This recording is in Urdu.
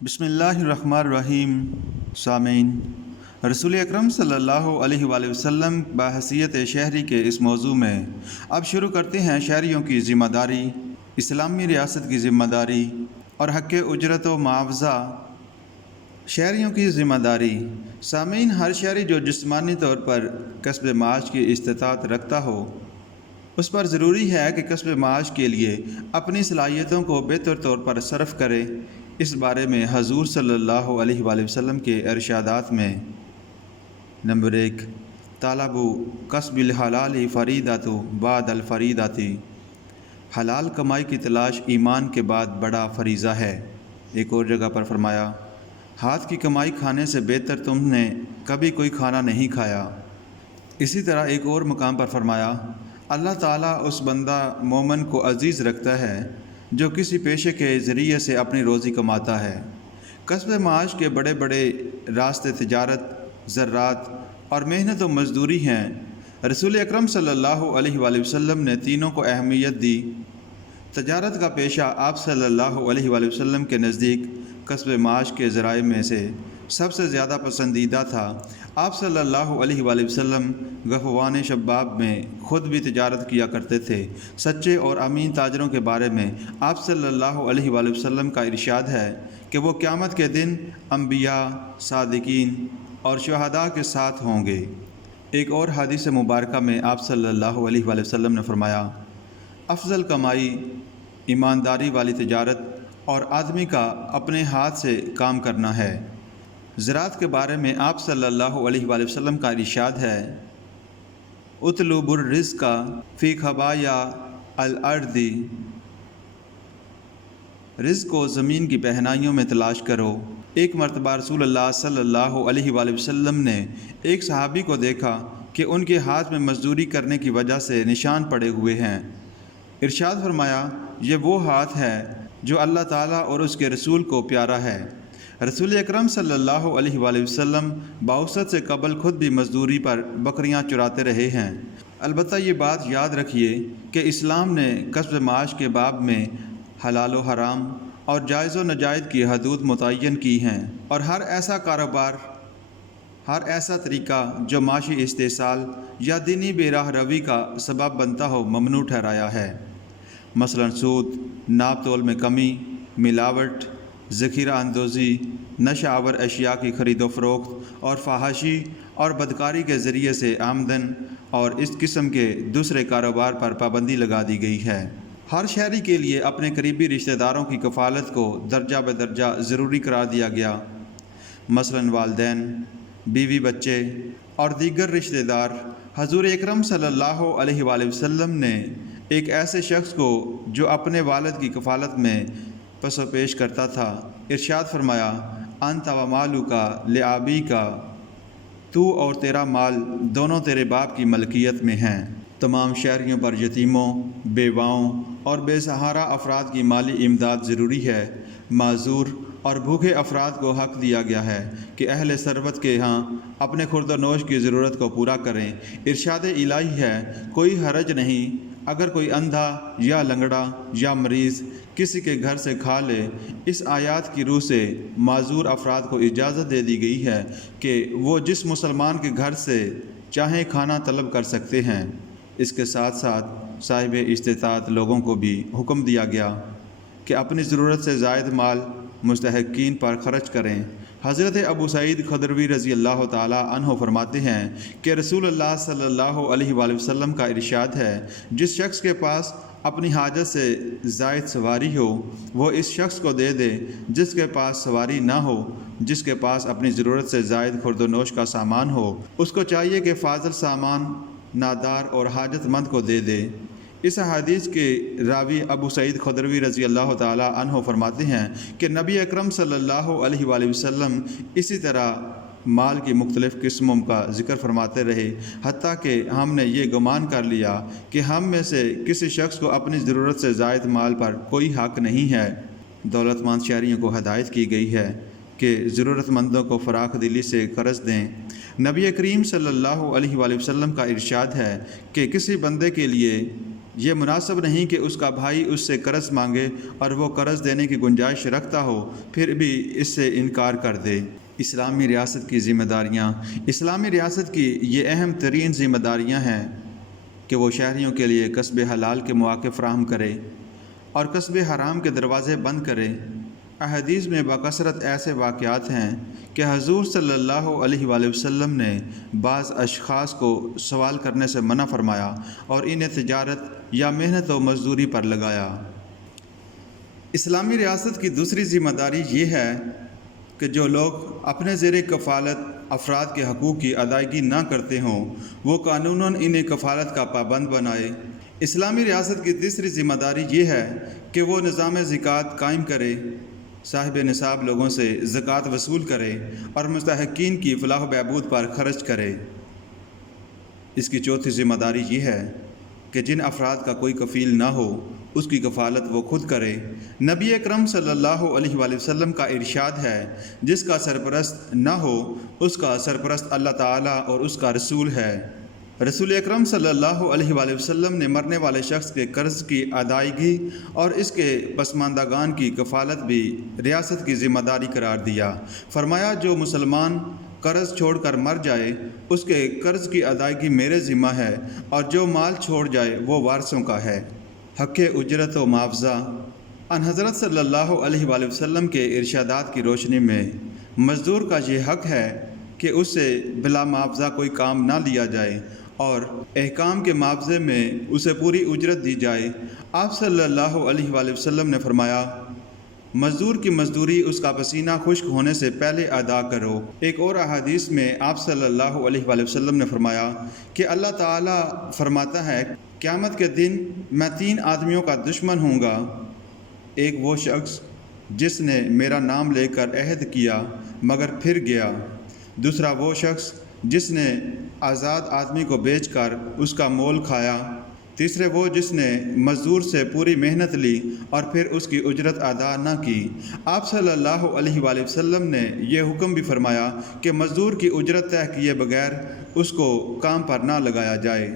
بسم اللہ الرحمن الرحیم۔ سامعین، رسول اکرم صلی اللہ علیہ وآلہ وسلم بحیثیت شہری کے اس موضوع میں اب شروع کرتے ہیں شہریوں کی ذمہ داری، اسلامی ریاست کی ذمہ داری اور حق اجرت و معاوضہ۔ شہریوں کی ذمہ داری۔ سامعین، ہر شہری جو جسمانی طور پر کسب معاش کی استطاعت رکھتا ہو اس پر ضروری ہے کہ کسب معاش کے لیے اپنی صلاحیتوں کو بہتر طور پر صرف کرے۔ اس بارے میں حضور صلی اللہ علیہ وآلہ وسلم کے ارشادات میں نمبر 1، طالب کسب الحلال فریضۃ بعد الفریضۃ، حلال کمائی کی تلاش ایمان کے بعد بڑا فریضہ ہے۔ ایک اور جگہ پر فرمایا، ہاتھ کی کمائی کھانے سے بہتر تم نے کبھی کوئی کھانا نہیں کھایا۔ اسی طرح ایک اور مقام پر فرمایا، اللہ تعالیٰ اس بندہ مومن کو عزیز رکھتا ہے جو کسی پیشے کے ذریعے سے اپنی روزی کماتا ہے۔ کسب معاش کے بڑے بڑے راستے تجارت، زراعت اور محنت و مزدوری ہیں۔ رسول اکرم صلی اللہ علیہ وآلہ وسلم نے تینوں کو اہمیت دی۔ تجارت کا پیشہ آپ صلی اللہ علیہ وآلہ وسلم کے نزدیک کسب معاش کے ذرائع میں سے سب سے زیادہ پسندیدہ تھا۔ آپ صلی اللہ علیہ وآلہ وسلم غفوان شباب میں خود بھی تجارت کیا کرتے تھے۔ سچے اور امین تاجروں کے بارے میں آپ صلی اللہ علیہ وآلہ وسلم کا ارشاد ہے کہ وہ قیامت کے دن انبیاء، صادقین اور شہداء کے ساتھ ہوں گے۔ ایک اور حدیث مبارکہ میں آپ صلی اللہ علیہ وآلہ وسلم نے فرمایا، افضل کمائی ایمانداری والی تجارت اور آدمی کا اپنے ہاتھ سے کام کرنا ہے۔ زراعت کے بارے میں آپ صلی اللہ علیہ وآلہ وسلم کا ارشاد ہے، اطلبوا الرزق فی خبایا الارض، رزق کو زمین کی پہنائیوں میں تلاش کرو۔ ایک مرتبہ رسول اللہ صلی اللہ علیہ وآلہ وسلم نے ایک صحابی کو دیکھا کہ ان کے ہاتھ میں مزدوری کرنے کی وجہ سے نشان پڑے ہوئے ہیں۔ ارشاد فرمایا، یہ وہ ہاتھ ہے جو اللہ تعالیٰ اور اس کے رسول کو پیارا ہے۔ رسول اکرم صلی اللہ علیہ وآلہ وسلم بعثت سے قبل خود بھی مزدوری پر بکریاں چراتے رہے ہیں۔ البتہ یہ بات یاد رکھیے کہ اسلام نے کسب معاش کے باب میں حلال و حرام اور جائز و ناجائز کی حدود متعین کی ہیں، اور ہر ایسا کاروبار، ہر ایسا طریقہ جو معاشی استحصال یا دینی بے راہ روی کا سبب بنتا ہو ممنوع ٹھہرایا ہے۔ مثلا سود، ناپ تول میں کمی، ملاوٹ، ذخیرہ اندوزی، نشہ آور اشیاء کی خرید و فروخت اور فحاشی اور بدکاری کے ذریعے سے آمدن اور اس قسم کے دوسرے کاروبار پر پابندی لگا دی گئی ہے۔ ہر شہری کے لیے اپنے قریبی رشتہ داروں کی کفالت کو درجہ بدرجہ ضروری قرار دیا گیا۔ مثلا والدین، بیوی، بچے اور دیگر رشتہ دار۔ حضور اکرم صلی اللہ علیہ وآلہ وسلم نے ایک ایسے شخص کو جو اپنے والد کی کفالت میں پس و پیش کرتا تھا ارشاد فرمایا، انت و مالک لابیک، تو اور تیرا مال دونوں تیرے باپ کی ملکیت میں ہیں۔ تمام شہریوں پر یتیموں، بیواؤں اور بے سہارا افراد کی مالی امداد ضروری ہے۔ معذور اور بھوکے افراد کو حق دیا گیا ہے کہ اہل ثروت کے ہاں اپنے خورد و نوش کی ضرورت کو پورا کریں۔ ارشاد الہی ہے، کوئی حرج نہیں اگر کوئی اندھا یا لنگڑا یا مریض کسی کے گھر سے کھا لے۔ اس آیات کی روح سے معذور افراد کو اجازت دے دی گئی ہے کہ وہ جس مسلمان کے گھر سے چاہیں کھانا طلب کر سکتے ہیں۔ اس کے ساتھ ساتھ صاحب استطاعت لوگوں کو بھی حکم دیا گیا کہ اپنی ضرورت سے زائد مال مستحقین پر خرچ کریں۔ حضرت ابو سعید خدروی رضی اللہ تعالیٰ عنہ فرماتے ہیں کہ رسول اللہ صلی اللہ علیہ وآلہ وسلم کا ارشاد ہے، جس شخص کے پاس اپنی حاجت سے زائد سواری ہو وہ اس شخص کو دے دے، جس کے پاس سواری نہ ہو، جس کے پاس اپنی ضرورت سے زائد خورد و نوش کا سامان ہو، اس کو چاہیے کہ فاضل سامان نادار اور حاجت مند کو دے دے۔ اس حدیث کے راوی ابو سعید خدروی رضی اللہ تعالیٰ عنہ فرماتے ہیں کہ نبی اکرم صلی اللہ علیہ وآلہ وسلم اسی طرح مال کی مختلف قسموں کا ذکر فرماتے رہے، حتیٰ کہ ہم نے یہ گمان کر لیا کہ ہم میں سے کسی شخص کو اپنی ضرورت سے زائد مال پر کوئی حق نہیں ہے۔ دولت مند شہریوں کو ہدایت کی گئی ہے کہ ضرورت مندوں کو فراخ دلی سے قرض دیں۔ نبی کریم صلی اللہ علیہ وآلہ وسلم کا ارشاد ہے کہ کسی بندے کے لیے یہ مناسب نہیں کہ اس کا بھائی اس سے قرض مانگے اور وہ قرض دینے کی گنجائش رکھتا ہو پھر بھی اس سے انکار کر دے۔ اسلامی ریاست کی ذمہ داریاں۔ اسلامی ریاست کی یہ اہم ترین ذمہ داریاں ہیں کہ وہ شہریوں کے لیے کسب حلال کے مواقع فراہم کرے اور کسب حرام کے دروازے بند کرے۔ احادیث میں بکثرت ایسے واقعات ہیں کہ حضور صلی اللہ علیہ وآلہ وسلم نے بعض اشخاص کو سوال کرنے سے منع فرمایا اور انہیں تجارت یا محنت و مزدوری پر لگایا۔ اسلامی ریاست کی دوسری ذمہ داری یہ ہے کہ جو لوگ اپنے زیر کفالت افراد کے حقوق کی ادائیگی نہ کرتے ہوں وہ قانوناً انہیں کفالت کا پابند بنائے۔ اسلامی ریاست کی تیسری ذمہ داری یہ ہے کہ وہ نظام زکوٰۃ قائم کرے، صاحب نصاب لوگوں سے زکوٰۃ وصول کرے اور مستحقین کی فلاح و بہبود پر خرچ کرے۔ اس کی چوتھی ذمہ داری یہ ہے کہ جن افراد کا کوئی کفیل نہ ہو اس کی کفالت وہ خود کرے۔ نبی اکرم صلی اللہ علیہ وآلہ وسلم کا ارشاد ہے، جس کا سرپرست نہ ہو اس کا سرپرست اللہ تعالیٰ اور اس کا رسول ہے۔ رسول اکرم صلی اللہ علیہ وآلہ وسلم نے مرنے والے شخص کے قرض کی ادائیگی اور اس کے پسماندگان کی کفالت بھی ریاست کی ذمہ داری قرار دیا۔ فرمایا جو مسلمان قرض چھوڑ کر مر جائے اس کے قرض کی ادائیگی میرے ذمہ ہے اور جو مال چھوڑ جائے وہ وارثوں کا ہے۔ حق اجرت و معاوضہ۔ ان حضرت صلی اللہ علیہ وآلہ وسلم کے ارشادات کی روشنی میں مزدور کا یہ حق ہے کہ اس سے بلا معاوضہ کوئی کام نہ لیا جائے اور احکام کے معاوضے میں اسے پوری اجرت دی جائے۔ آپ صلی اللہ علیہ وآلہ وسلم نے فرمایا، مزدور کی مزدوری اس کا پسینہ خشک ہونے سے پہلے ادا کرو۔ ایک اور احادیث میں آپ صلی اللہ علیہ وآلہ وسلم نے فرمایا کہ اللہ تعالیٰ فرماتا ہے، قیامت کے دن میں 3 آدمیوں کا دشمن ہوں گا۔ ایک وہ شخص جس نے میرا نام لے کر عہد کیا مگر پھر گیا، دوسرا وہ شخص جس نے آزاد آدمی کو بیچ کر اس کا مول کھایا، تیسرے وہ جس نے مزدور سے پوری محنت لی اور پھر اس کی اجرت ادا نہ کی۔ آپ صلی اللہ علیہ وآلہ وسلم نے یہ حکم بھی فرمایا کہ مزدور کی اجرت طے کیے بغیر اس کو کام پر نہ لگایا جائے۔